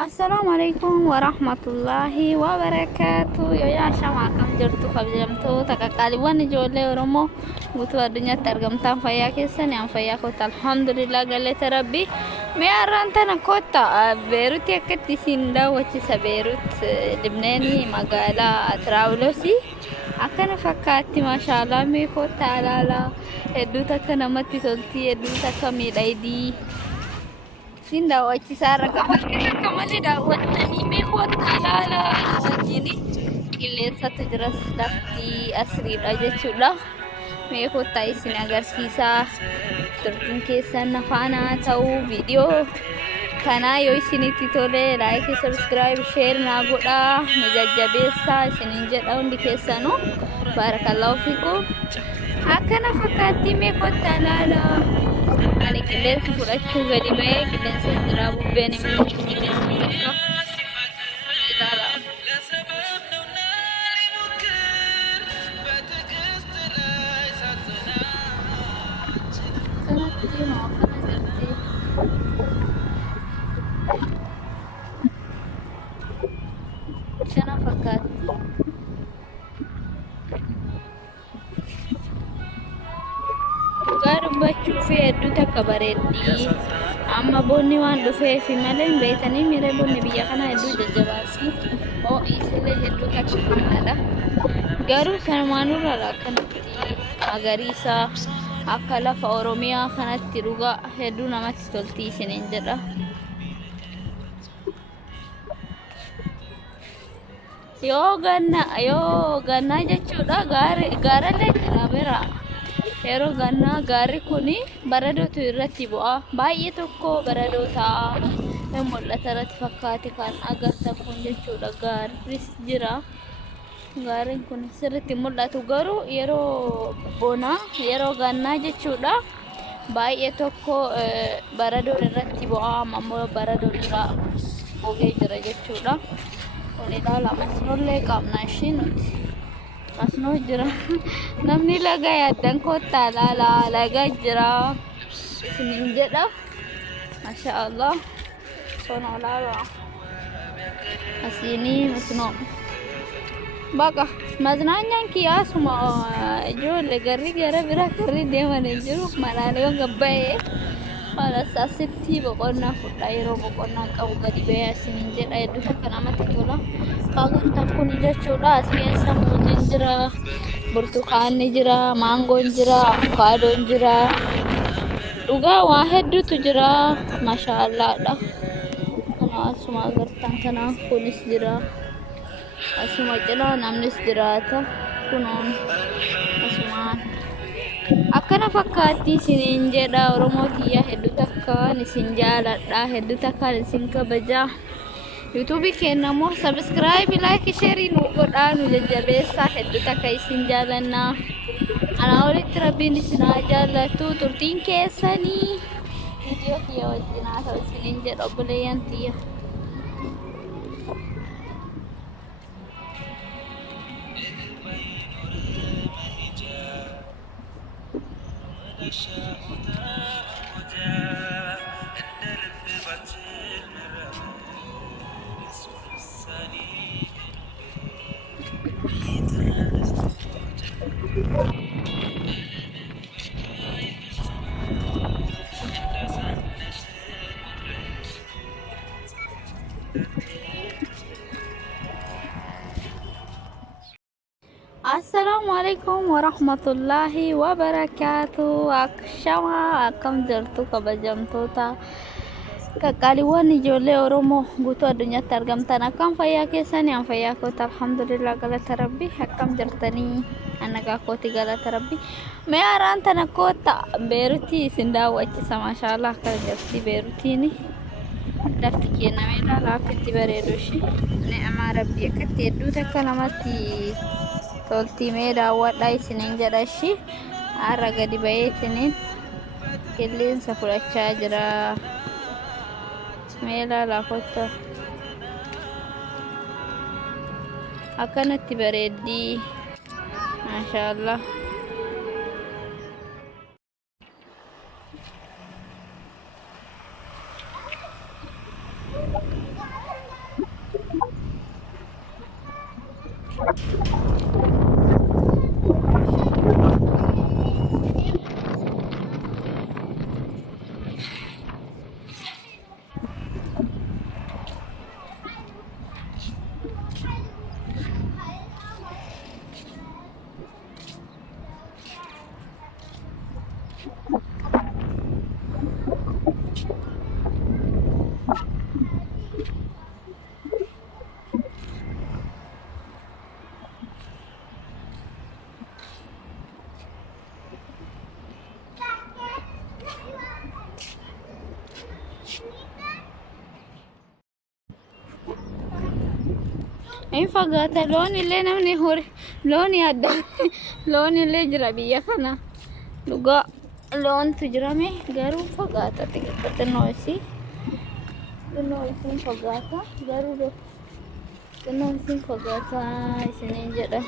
السلام عليكم ورحمة الله وبركاته. يا شما كم جرتو كبجمتو تكالي وان جولي ورمو بوتو الدنيا ترجمتان فيا كيسن يام فيا كوت الحمد لله قالت ربي ما أرانتنا كوتا بيروت يكتي سيندا وتشي بيروت لبناني مقالة تراولوسي أكن فكاتي ما شاء الله مي كوتا لا هدو تكنا متي تولتي هدو تكمل أيدي sin daawwachiisaa irra kamali daawwattanii beekota alaala wajjin qilleensatu jiras lafti asriidha jechuudha. Beekota isin agarsiisaa turtiin keessan faana ta'uu viidiyoo kanaa yoo isinitti tole laayik sabskiraayib sheer naa godhaa na jajjabeessaa isiniin jedha hundi keessanuu barakallahu fiikum. Akkana fakkaatti beekota alaala ani qilleensa fudhachuu gadi ba'ee qilleensa jira bubbeen immoo qilleensa ilaala. Kanatti moo akkana jirti shana fakkaatti. Dubbachuu fi hedduu takka bareeddii amma bonni waan dhufeefi malee beeytanii miiree bonni biyya kana hedduu jajjabaatti ho'iisillee hedduu takka kanadha. Garuu sanumaanurra akkanatti magariisa akka lafa Oromiyaa kanatti dhugaa hedduu namatti tolti isiniin jedha. Yoo gannaa jechuudha gaarallee jira bira. Yeroo gannaa gaarri kuni baradootu irratti bu'a. Baay'ee tokko baradoo ta'a mul'ata irratti fakkaate kan agartan kun jechuudha. Gaarris jira. Gaarrin kun sirriitti mul'atu garuu yeroo bonaa yeroo gannaa jechuudha. Baay'ee tokko baradoon irratti bu'a. Ammoo baradoon irraa gogee jira jechuudha. Kun ilaala masnoollee qabna ishii nuti. Asnoo jira namni laga yaaddan kottaa laala laga jira isiniin jedha masha Allah sono laala asini masnoo baqa maznaanyaan kiyaasuma ijoollee garri gara bira garri deeman jiru malaalee gabbaa'ee mala saasitti boqonnaa fudhaa yeroo boqonnaa qabu gadi ba'ee isiniin jedha hedduu takka namatti tola. Kaagatan kun jechuudha as keessa muuziin jira, burtukaanni jira, maangoon jira, avokaadoon jira. Dhugaa waa hedduutu jira maashaallaadha. Kana asuma agartan kana kunis jira. Asuma cinaa namnis jiraata kunoon asumaan. Akkana fakkaatti isiniin jedha Oromoo kiyya hedduu takkaan isin jaaladha hedduu takkaan isin kabaja. YouTube keenya immoo subscribe like share nu godhaa nu jajjabeessaa hedduu takka isin jaalanna. Anaa olitti rabbiin isin haa jaallatu turtiin keessanii viidiyoo kiyya wajjin haa ta'u isiniin jedha obboleeyyan tiyya. Assalamualaikum warahmatullahi wabarakatuh. Akshama akkam jirtu kabajamtoota kakkaaliiwwan ijoollee Oromoo guutuu addunyaatti argamtan akkam fayyaa keessanii an fayyaa koota alhamdulillah galata rabbi akkam jirtanii annagaa kooti galata rabbi. Mee araan tana koota Beeruutii isin daawwachisa maashaallah akka jirti Beeruutiini lafti kennamee ilaala akka itti bareedu ishee ni'amaa rabbi akkatti hedduu takka namatti tolti mee daawwadhaa isiniin jedha ishee har'a gadi ba'ee isiniin qilleensa fudhachaa jira. Mee ilaala koota akkanatti bareeddii maashaallah. إن فقط لون اللي نمني هوري لون يدا لون اللي جربي يفنا لقى لون تجرمي قالوا فقط تقطع النوسي فقط قالوا النوسي فقط سنين جدا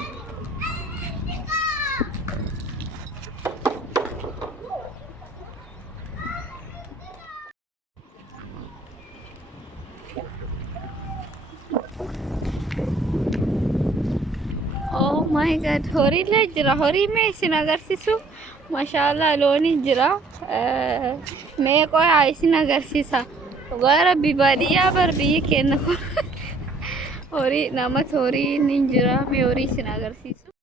Oh my god, horii illee jira. Horii mee isin agarsiisu? Mashallah looni jira. Mee qoyaa isin agarsiisa. Dhugaa rabbi baadiyyaa bar biyyi kenna kun. Horii namatti horii ni jira. Mee horii isin agarsiisu?